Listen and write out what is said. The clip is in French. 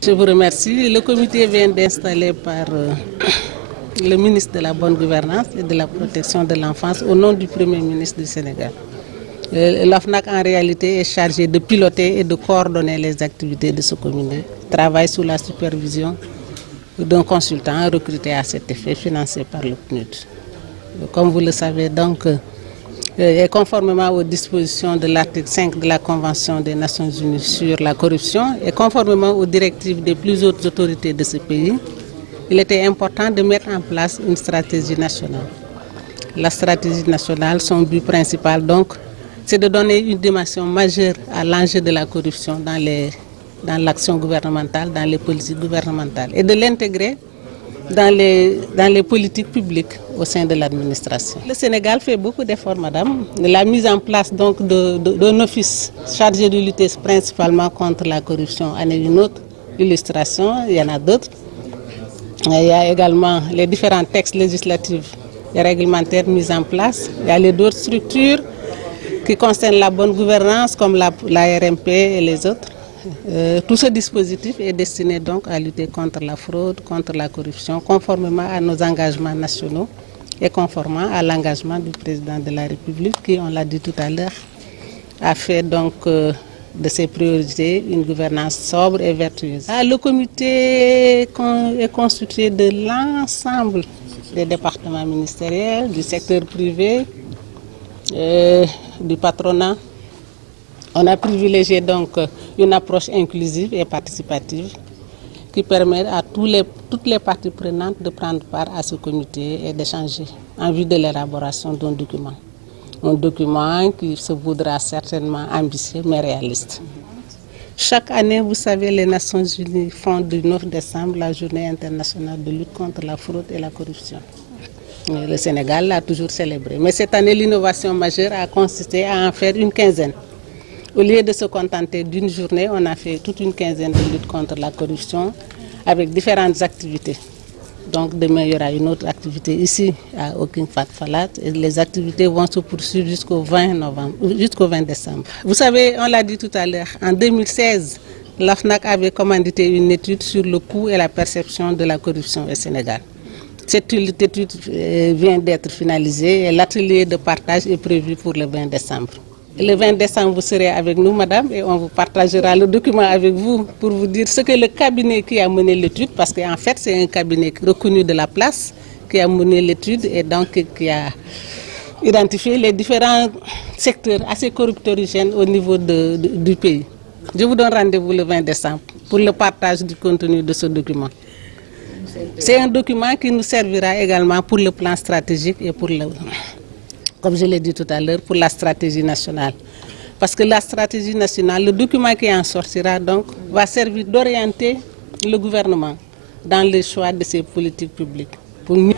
Je vous remercie. Le comité vient d'installer par le ministre de la Bonne Gouvernance et de la Protection de l'Enfance au nom du Premier ministre du Sénégal. L'OFNAC en réalité est chargé de piloter et de coordonner les activités de ce comité. Il travaille sous la supervision d'un consultant recruté à cet effet, financé par le PNUD. Comme vous le savez donc, et conformément aux dispositions de l'article 5 de la Convention des Nations Unies sur la corruption et conformément aux directives des plus hautes autorités de ce pays, il était important de mettre en place une stratégie nationale. La stratégie nationale, son but principal donc, c'est de donner une dimension majeure à l'enjeu de la corruption dans l'action gouvernementale, dans les politiques gouvernementales et de l'intégrer dans les politiques publiques au sein de l'administration. Le Sénégal fait beaucoup d'efforts, madame. La mise en place donc d'un office chargé de lutter principalement contre la corruption en est une autre illustration, il y en a d'autres. Il y a également les différents textes législatifs et réglementaires mis en place. Il y a les d'autres structures qui concernent la bonne gouvernance comme la RMP et les autres. Tout ce dispositif est destiné donc à lutter contre la fraude, contre la corruption, conformément à nos engagements nationaux et conformément à l'engagement du président de la République qui, on l'a dit tout à l'heure, a fait donc de ses priorités une gouvernance sobre et vertueuse. Le comité est constitué de l'ensemble des départements ministériels, du secteur privé, du patronat. On a privilégié donc une approche inclusive et participative qui permet à toutes les parties prenantes de prendre part à ce comité et d'échanger en vue de l'élaboration d'un document. Un document qui se voudra certainement ambitieux mais réaliste. Chaque année, vous savez, les Nations Unies font du 9 décembre la journée internationale de lutte contre la fraude et la corruption. Le Sénégal l'a toujours célébré. Mais cette année, l'innovation majeure a consisté à en faire une quinzaine. Au lieu de se contenter d'une journée, on a fait toute une quinzaine de lutte contre la corruption avec différentes activités. Donc demain, il y aura une autre activité ici à King Fahd Falath et les activités vont se poursuivre jusqu'au 20 décembre. Vous savez, on l'a dit tout à l'heure, en 2016, l'OFNAC avait commandité une étude sur le coût et la perception de la corruption au Sénégal. Cette étude vient d'être finalisée et l'atelier de partage est prévu pour le 20 décembre. Le 20 décembre, vous serez avec nous, madame, et on vous partagera le document avec vous pour vous dire ce que le cabinet qui a mené l'étude, parce qu'en fait, c'est un cabinet reconnu de la place qui a mené l'étude et donc qui a identifié les différents secteurs assez corruptorigènes au niveau du pays. Je vous donne rendez-vous le 20 décembre pour le partage du contenu de ce document. C'est un document qui nous servira également pour le plan stratégique et pour comme je l'ai dit tout à l'heure, pour la stratégie nationale. Parce que la stratégie nationale, le document qui en sortira donc, va servir d'orienter le gouvernement dans le choix de ses politiques publiques. Pour mieux